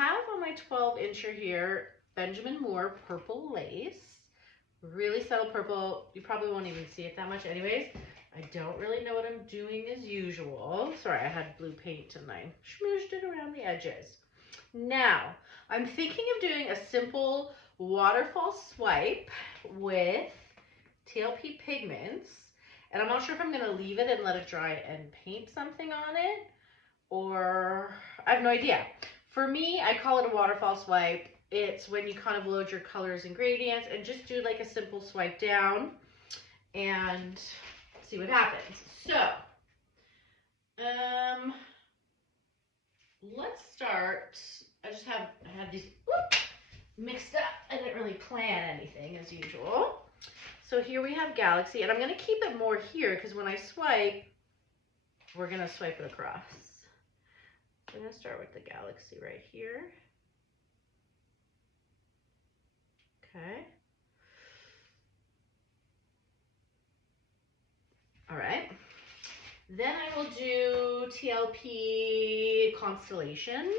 have on my 12-incher here, Benjamin Moore Purple Lace. Really subtle purple. You probably won't even see it that much anyways. I don't really know what I'm doing as usual. Sorry, I had blue paint and I schmoozed it around the edges. Now, I'm thinking of doing a simple waterfall swipe with TLP pigments. And I'm not sure if I'm going to leave it and let it dry and paint something on it, or I have no idea. For me, I call it a waterfall swipe. It's when you kind of load your colors and gradients and just do like a simple swipe down and see what happens. So, let's start. I had these mixed up. I didn't really plan anything as usual. So here we have Galaxy, and I'm going to keep it more here because when I swipe, we're going to swipe it across. I'm going to start with the Galaxy right here. Okay. All right. Then I will do TLP Constellation.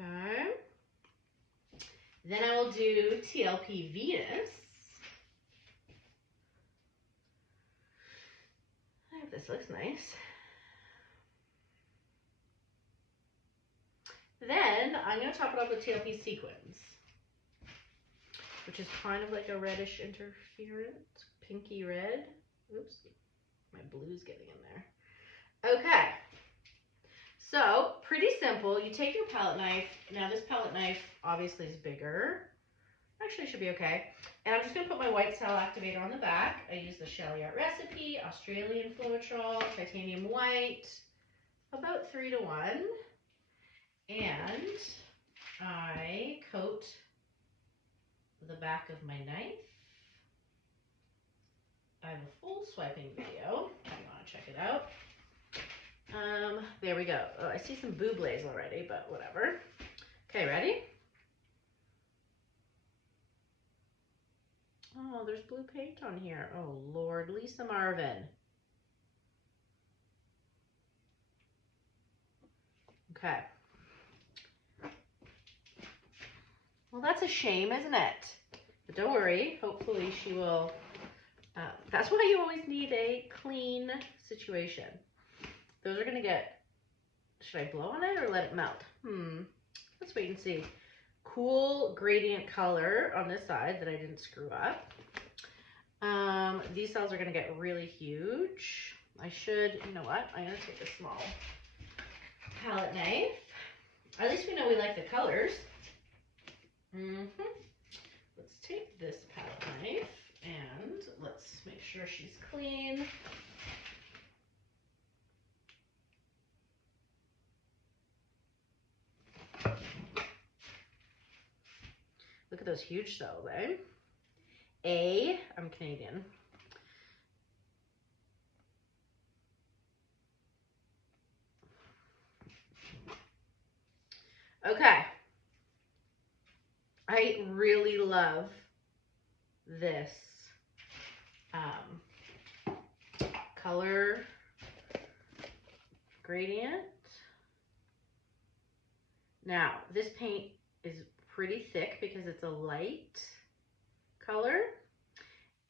Okay. Then I will do TLP Venus. I hope this looks nice. Then I'm going to top it up with TLP Sequins, which is kind of like a reddish interferent, pinky red. Oops, my blue's getting in there. Okay, so pretty simple. You take your palette knife. Now this palette knife obviously is bigger. Actually, it should be okay. And I'm just going to put my white cell activator on the back. I use the Shelly Art Recipe, Australian Floetrol, titanium white, about 3 to 1. And I coat the back of my knife. I have a full swiping video. Hang on, check it out. There we go. Oh, I see some bublés already, but whatever. Okay, ready? Oh, there's blue paint on here. Oh, Lord. Lisa Marvin. Okay. Well, that's a shame, isn't it? But don't worry. Hopefully she will. That's why you always need a clean situation. Those are going to get... Should I blow on it or let it melt? Let's wait and see. Cool gradient color on this side that I didn't screw up. These cells are going to get really huge. I should, you know what? I'm going to take a small palette knife. At least we know we like the colors. Let's take this palette knife and let's make sure she's clean. Look at those huge cells, eh? I'm Canadian. Okay. I really love this color gradient. Now, this paint is pretty thick because it's a light color,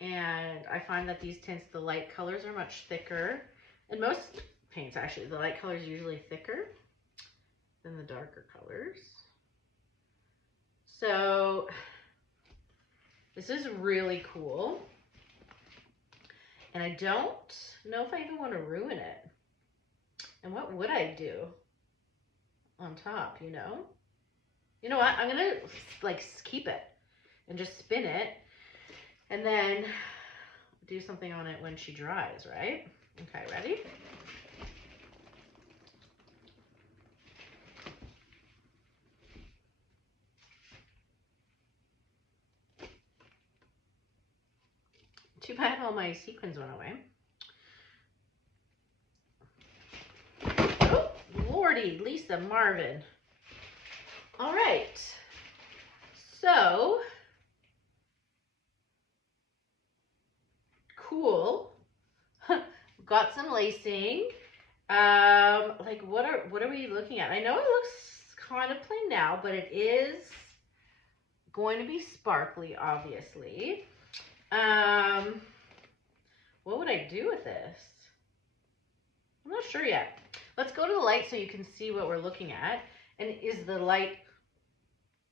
and I find that these tints, the light colors are much thicker, and most paints actually, the light color is usually thicker than the darker colors. So this is really cool, and I don't know if I even want to ruin it. And what would I do on top, you know? You know what? I'm going to like keep it and just spin it and then do something on it when she dries, right? Okay, ready? Too bad all my sequins went away. Oh, Lordy, Lisa Marvin. All right. So, cool. Got some lacing. Like what are we looking at? I know it looks kind of plain now, but it is going to be sparkly, obviously. What would I do with this? I'm not sure yet. Let's go to the light so you can see what we're looking at. And is the light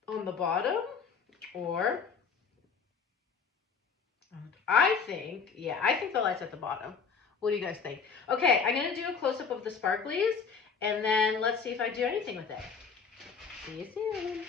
on the bottom, or I think the light's at the bottom. What do you guys think? Okay, I'm gonna do a close-up of the sparklies, and then let's see if I do anything with it. See you soon.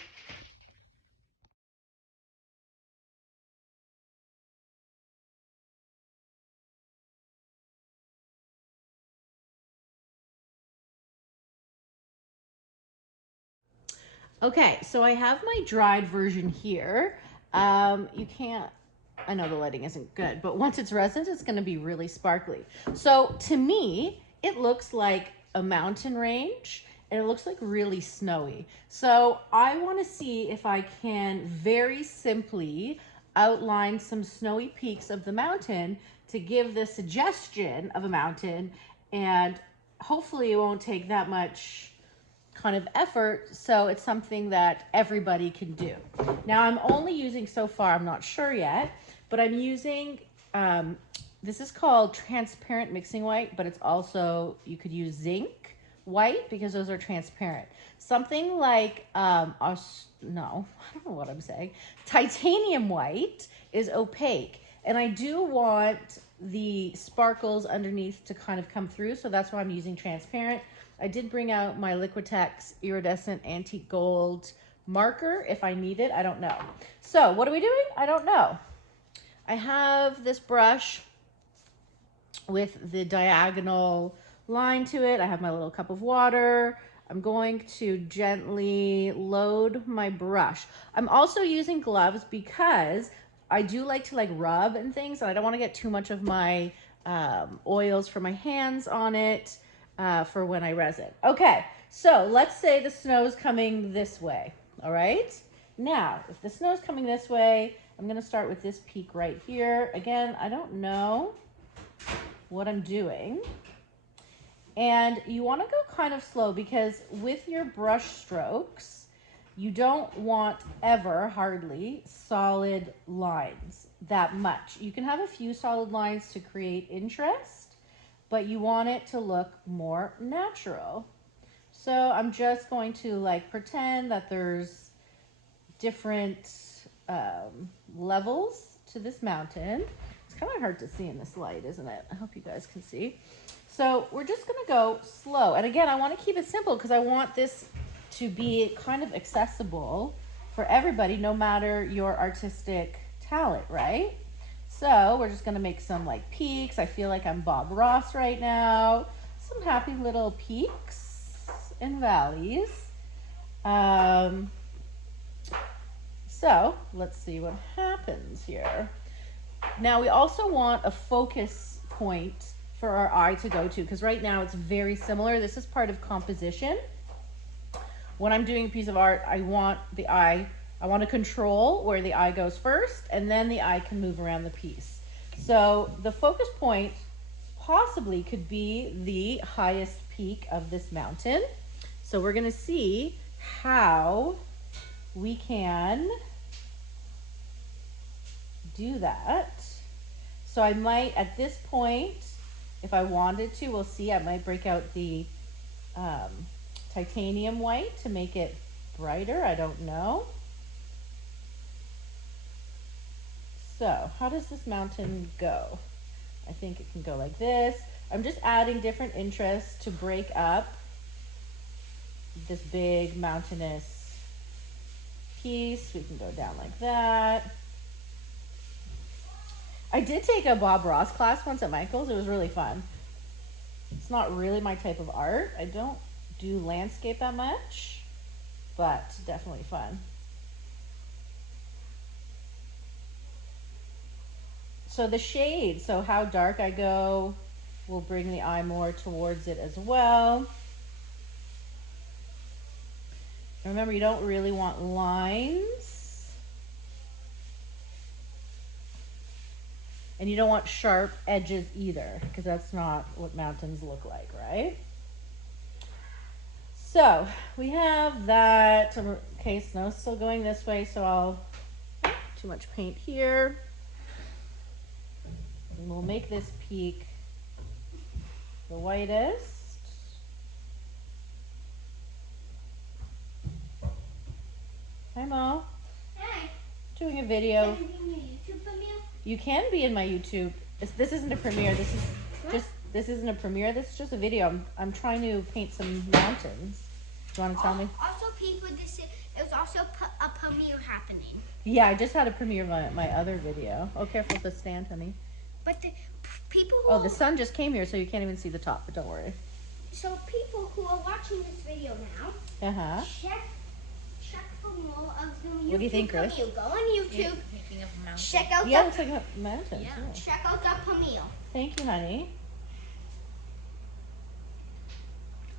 Okay, so I have my dried version here. You can't, I know the lighting isn't good, but once it's resin, it's gonna be really sparkly. So to me, it looks like a mountain range and it looks like really snowy. So I wanna see if I can very simply outline some snowy peaks of the mountain to give the suggestion of a mountain, and hopefully it won't take that much kind of effort, so it's something that everybody can do. Now I'm only using, so far, I'm not sure yet, but I'm using, this is called transparent mixing white, but it's also, you could use zinc white because those are transparent. Something like, no, I don't know what I'm saying. Titanium white is opaque, and I do want the sparkles underneath to kind of come through, so that's why I'm using transparent. I did bring out my Liquitex Iridescent Antique Gold marker if I need it. I don't know. So what are we doing? I don't know. I have this brush with the diagonal line to it. I have my little cup of water. I'm going to gently load my brush. I'm also using gloves because I do like to like rub and things, and I don't want to get too much of my oils for my hands on it. For when I resin. Okay, so let's say the snow's coming this way, all right? Now, if the snow's coming this way, I'm gonna start with this peak right here. Again, I don't know what I'm doing. And you wanna go kind of slow because with your brush strokes, you don't want ever, hardly, solid lines that much. You can have a few solid lines to create interest, but you want it to look more natural. So I'm just going to like pretend that there's different levels to this mountain. It's kind of hard to see in this light, isn't it? I hope you guys can see. So we're just gonna go slow. And again, I want to keep it simple because I want this to be kind of accessible for everybody, no matter your artistic talent, right? So we're just gonna make some like peaks. I feel like I'm Bob Ross right now. Some happy little peaks and valleys. So let's see what happens here. Now we also want a focus point for our eye to go to, because right now it's very similar. This is part of composition. When I'm doing a piece of art, I want the eye, I want to control where the eye goes first, and then the eye can move around the piece. So the focus point possibly could be the highest peak of this mountain. So we're going to see how we can do that. So I might, at this point, if I wanted to, we'll see, I might break out the titanium white to make it brighter. I don't know. So how does this mountain go? I think it can go like this. I'm just adding different interests to break up this big mountainous piece. We can go down like that. I did take a Bob Ross class once at Michael's. It was really fun. It's not really my type of art. I don't do landscape that much, but definitely fun. So the shade, so how dark I go will bring the eye more towards it as well. Remember, you don't really want lines. And you don't want sharp edges either, because that's not what mountains look like, right? So we have that. Okay, snow's still going this way, so I'll, too much paint here. And we'll make this peak the whitest. Hi, Mo. Hi. Doing a video. Can I be in your YouTube premiere? You can be in my YouTube. This isn't a premiere. This isn't a premiere. This is just a video. I'm trying to paint some mountains. Do you want to tell me? Also, people, it was also a premiere happening. Yeah, I just had a premiere of my other video. Oh, careful with the stand, honey. But the people who Oh, the sun just came here, so you can't even see the top, but don't worry. So people who are watching this video now, Uh-huh. check for more of the YouTube. What do you think, Chris? Premiere. Go on YouTube. Speaking of mountains. Check out Yeah, it's like mountains. Yeah. Yeah. check out the premiere. Thank you, honey.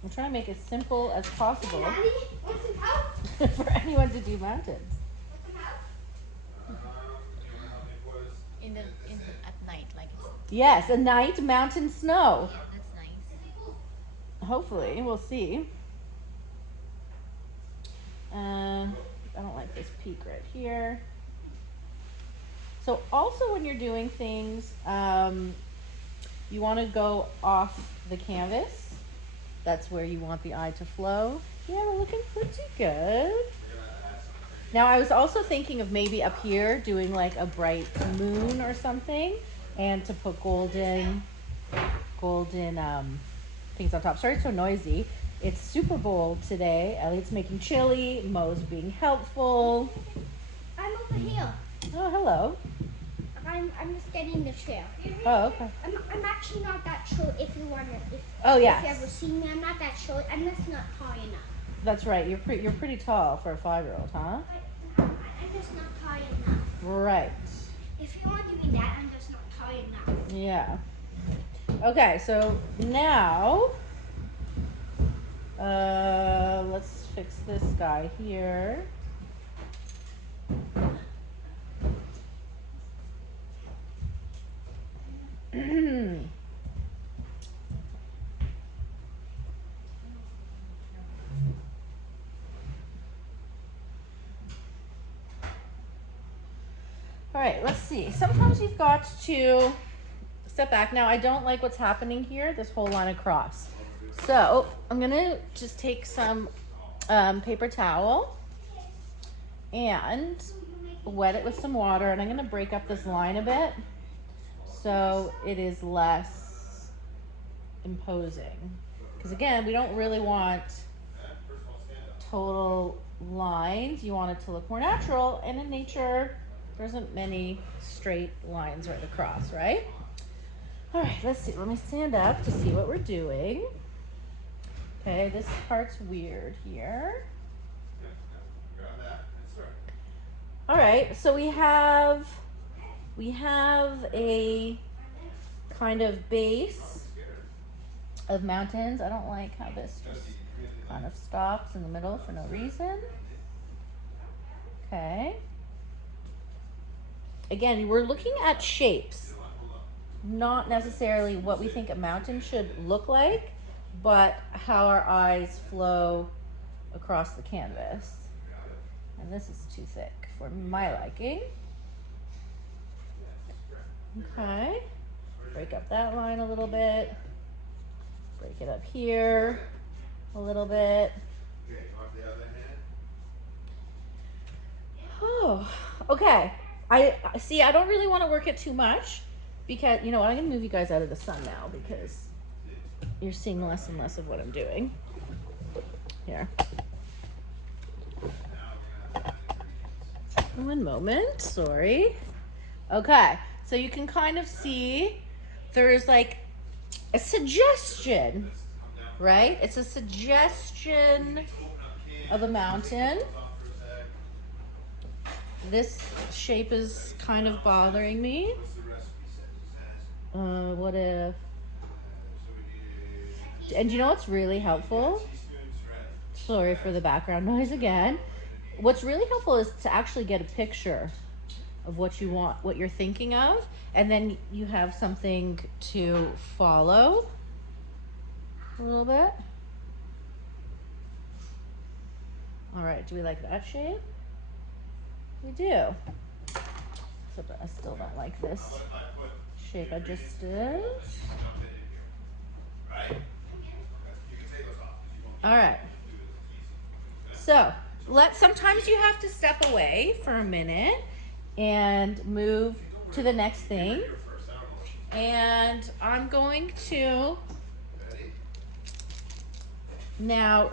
I'm trying to make it as simple as possible Hey, Daddy, want some help? for anyone to do mountains. Want some help? At night, like Yes, a night mountain snow. that's nice. Hopefully, we'll see. I don't like this peak right here. So also when you're doing things, you want to go off the canvas. That's where you want the eye to flow. Yeah, we're looking pretty good. Now I was also thinking of maybe up here doing like a bright moon or something, and to put golden things on top. Sorry it's so noisy. It's Super Bowl today. Elliot's making chili. Mo's being helpful. I'm over here. Oh, hello. I'm just getting the chair. Oh, okay. I'm actually not that short. If you want to, Oh, if yes. you ever seen me, I'm not that short. I'm just not tall enough. That's right. You're pretty tall for a 5-year-old, huh? I'm just not tall enough. Right. If you want to be that, I'm just not tall enough. Yeah. Okay, so now let's fix this guy here. All right, let's see. Sometimes you've got to step back. Now, I don't like what's happening here, this whole line across. So I'm gonna just take some paper towel and wet it with some water, and I'm gonna break up this line a bit so it is less imposing. Because again, we don't really want total lines. You want it to look more natural, and in nature, there isn't many straight lines right across, right? All right, let's see. Let me stand up to see what we're doing. Okay, this part's weird here. All right, so we have a kind of base of mountains. I don't like how this just kind of stops in the middle for no reason. Okay. Again, we're looking at shapes, not necessarily what we think a mountain should look like, but how our eyes flow across the canvas. And this is too thick for my liking. Okay, break up that line a little bit, break it up here a little bit. Oh, okay. I see, I don't really want to work it too much because, you know what, I'm going to move you guys out of the sun now because you're seeing less and less of what I'm doing. Here. One moment, sorry. Okay, so you can kind of see there's like a suggestion, right? It's a suggestion of a mountain. This shape is kind of bothering me. What if... And you know what's really helpful? Sorry for the background noise again. What's really helpful is to actually get a picture of what you want, what you're thinking of, and then you have something to follow a little bit. All right, do we like that shape? We do. Except I still don't like this shape I just did. All right. So sometimes you have to step away for a minute and move to the next thing. And I'm going to now,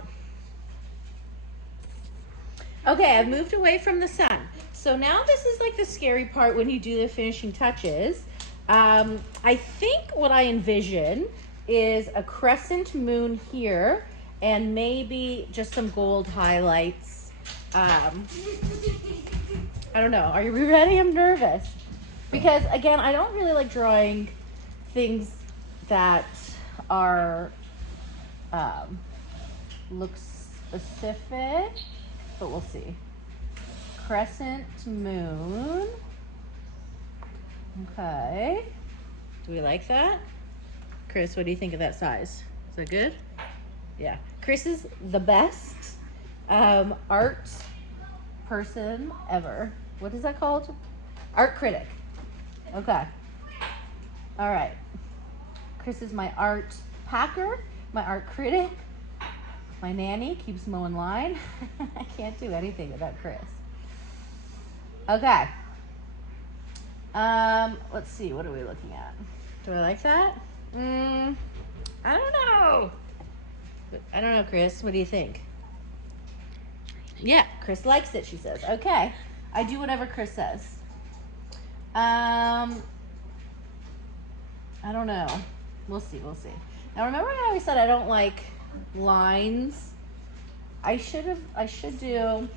okay, I've moved away from the sun. So now this is like the scary part when you do the finishing touches. I think what I envision is a crescent moon here and maybe just some gold highlights. I don't know. Are you ready? I'm nervous. Because again, I don't really like drawing things that are look specific, but we'll see. Crescent moon. Okay. Do we like that? Chris, what do you think of that size? Is that good? Yeah. Chris is the best art person ever. What is that called? Art critic. Okay. All right. Chris is my art packer, my art critic. My nanny keeps mowing line. I can't do anything without Chris. Okay. Let's see. What are we looking at? Do I like that? I don't know. I don't know, Chris. What do you think? Yeah, Chris likes it, she says. Okay. I do whatever Chris says. I don't know. We'll see. Now remember how I said I don't like lines? I should do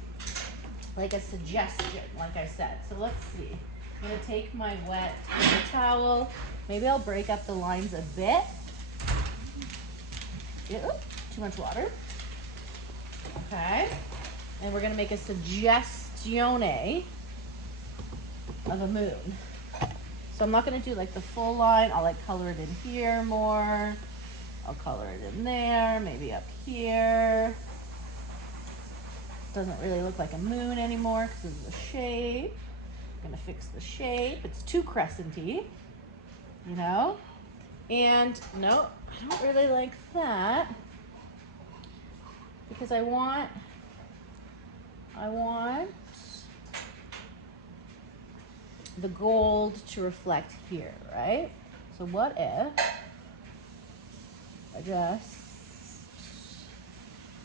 like a suggestion, like I said. So let's see. I'm gonna take my wet paper towel. Maybe I'll break up the lines a bit. Ew, too much water. Okay. And we're gonna make a suggestione of a moon. So I'm not gonna do like the full line. I'll like color it in here more. I'll color it in there, maybe up here. Doesn't really look like a moon anymore because of the shape. I'm gonna fix the shape. It's too crescent-y, you know? And no, I don't really like that because I want the gold to reflect here, right? So what if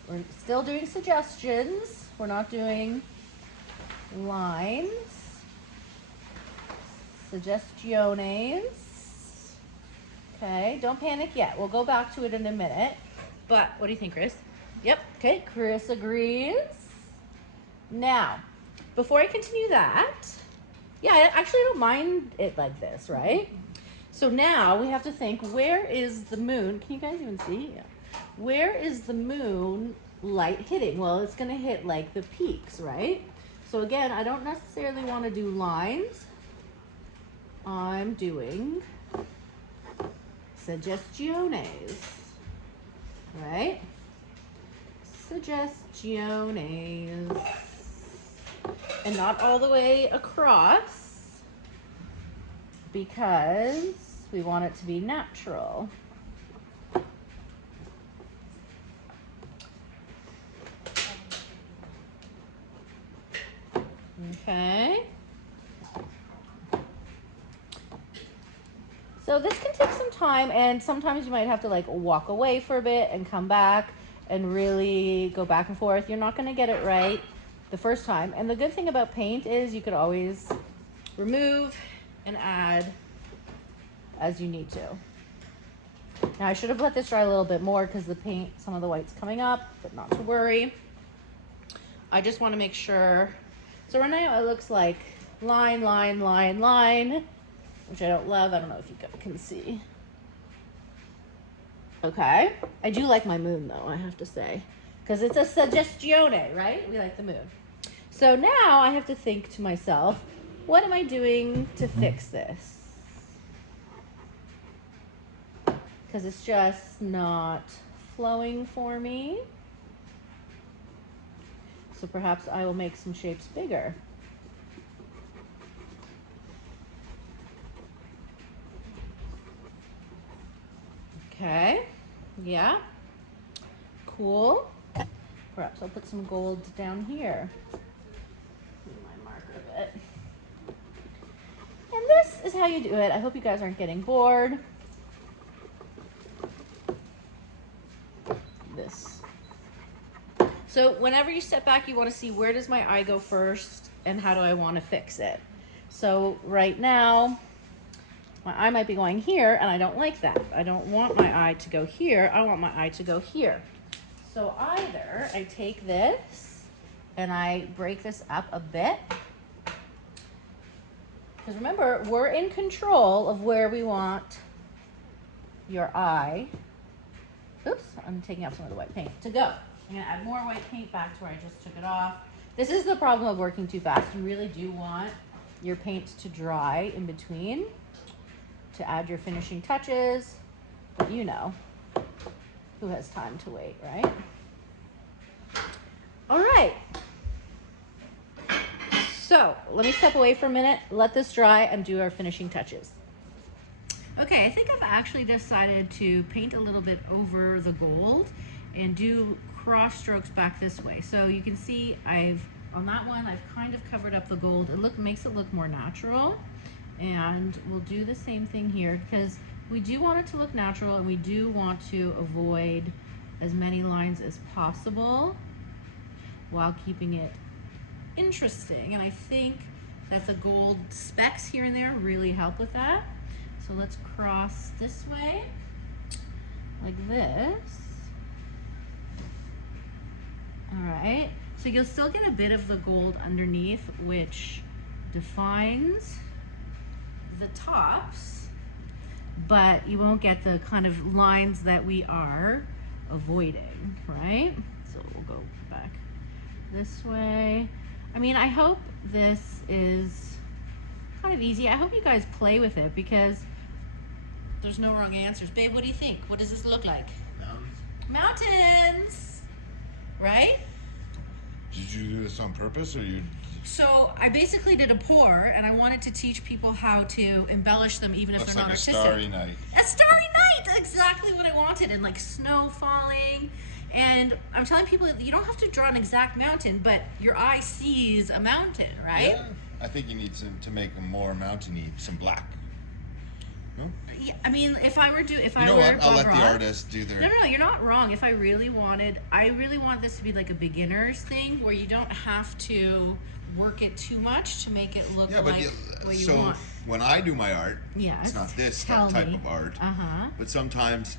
we're still doing suggestions. We're not doing lines. Suggestiones. Okay, don't panic yet. We'll go back to it in a minute. But what do you think, Chris? Yep, okay, Chris agrees. Now, before I continue that, yeah, I actually don't mind it like this, right? So now we have to think, where is the moon? Can you guys even see? Yeah. Where is the moon light hitting? Well, it's gonna hit like the peaks, right? So again, I don't necessarily wanna do lines. I'm doing suggestiones, right? Suggestiones. And not all the way across because we want it to be natural. Okay. So this can take some time, and sometimes you might have to like walk away for a bit and come back and really go back and forth. You're not going to get it right the first time. And the good thing about paint is you could always remove and add as you need to. Now I should have let this dry a little bit more because the paint, some of the white's coming up, but not to worry. I just want to make sure. So right now it looks like line, line, line, line, which I don't love. I don't know if you can see. Okay. I do like my moon though, I have to say, because it's a suggestione, right? We like the moon. So now I have to think to myself, what am I doing to fix this? Because it's just not flowing for me. So perhaps I will make some shapes bigger. Okay, yeah, cool. Perhaps I'll put some gold down here. My marker a bit. And this is how you do it. I hope you guys aren't getting bored. This. So whenever you step back, you want to see where does my eye go first and how do I want to fix it. So right now, my eye might be going here and I don't like that. I don't want my eye to go here. I want my eye to go here. So either I take this and I break this up a bit. Because remember, we're in control of where we want your eye. Oops, I'm taking off some of the white paint to go. I'm gonna add more white paint back to where I just took it off. This is the problem of working too fast. You really do want your paint to dry in between to add your finishing touches. But you know, who has time to wait, right? All right. So let me step away for a minute, let this dry, and do our finishing touches. Okay, I think I've actually decided to paint a little bit over the gold and do cross strokes back this way. So you can see on that one, I've kind of covered up the gold. It makes it look more natural. And we'll do the same thing here because we do want it to look natural and we do want to avoid as many lines as possible while keeping it interesting. And I think that the gold specks here and there really help with that. So let's cross this way, like this. All right, so you'll still get a bit of the gold underneath, which defines the tops, but you won't get the kind of lines that we are avoiding, right? So we'll go back this way. I mean, I hope this is kind of easy. I hope you guys play with it because there's no wrong answers. Babe, what do you think? What does this look like? Mountains. Mountains, right? Did you do this on purpose or you? So I basically did a pour and I wanted to teach people how to embellish them even if they're not artistic. That's like a starry night. A starry night! Exactly what I wanted. And like snow falling. And I'm telling people you don't have to draw an exact mountain, but your eye sees a mountain, right? Yeah. I think you need to make them more mountainy, some black. No? Yeah, I mean, if I were I'll let the artist do their. No, you're not wrong. If I really want this to be like a beginner's thing where you don't have to work it too much to make it look like what you want. So when I do my art, it's not this type of art. But sometimes,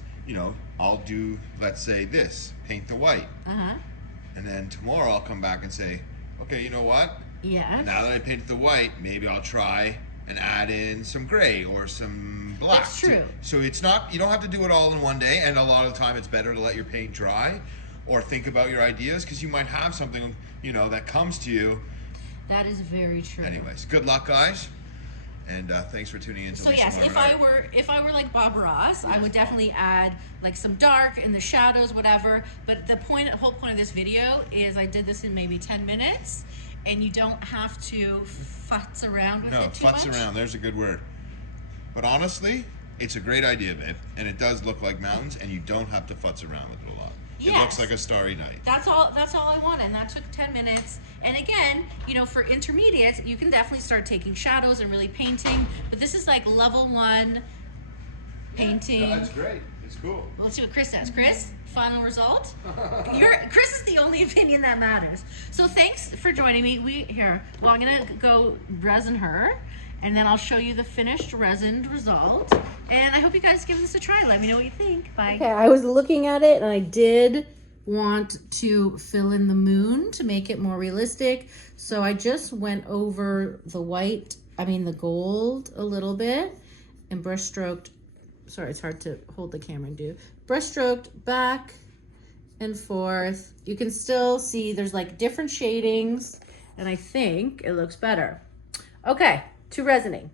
I'll do, let's say this, paint the white. And then tomorrow I'll come back and say, okay, you know what? Yes. Now that I painted the white, maybe I'll try and add in some gray or some black. That's true. So it's not, you don't have to do it all in one day, and a lot of the time it's better to let your paint dry or think about your ideas because you might have something, that comes to you. That is very true. Anyways, good luck, guys. And thanks for tuning in to So yes, if I were like Bob Ross, I would definitely add like some dark in the shadows, whatever. But the whole point of this video is I did this in maybe 10 minutes, and you don't have to futz around with it too much. No, futz around. There's a good word. But honestly, it's a great idea, babe, and it does look like mountains, and you don't have to futz around with it a lot. It looks like a starry night. That's all I wanted, and that took 10 minutes. And again, for intermediates, you can definitely start taking shadows and really painting. But this is like level 1 painting. Yeah, that's great. It's cool. Well, let's see what Chris says. Chris, final result? Chris is the only opinion that matters. So thanks for joining me. I'm gonna go resin her, and then I'll show you the finished resined result. And I hope you guys give this a try. Let me know what you think. Bye. Okay, I was looking at it and I did want to fill in the moon to make it more realistic. So I just went over the gold a little bit and brush stroked. Sorry, it's hard to hold the camera and do. Brush stroked back and forth. You can still see there's like different shadings and I think it looks better. Okay, to resining.